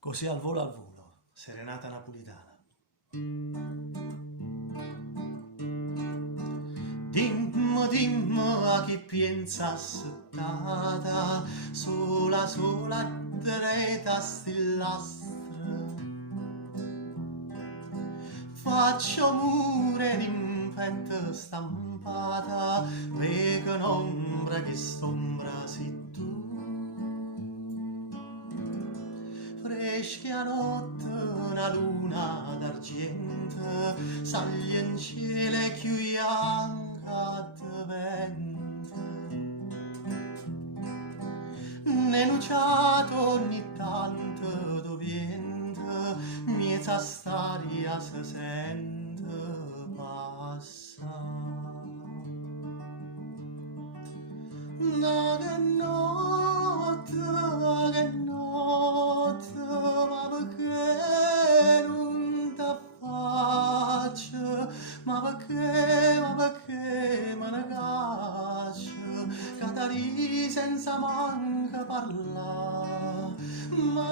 Così al volo, serenata napolitana. Dimmo a chi pensa assettata, sola dreta stillastra. Faccio mure d'impente stampata, vedo un'ombra che stombra si tu. Fresca notte, una luna d'argento, sali in cielo e chiuianca di vento. Nenuciato ogni tanto do vento, miezza staria se sente passa. No, che notte, ma perché non t'affaccio? Ma perché me ne caccio? Catari senza manca parlare, ma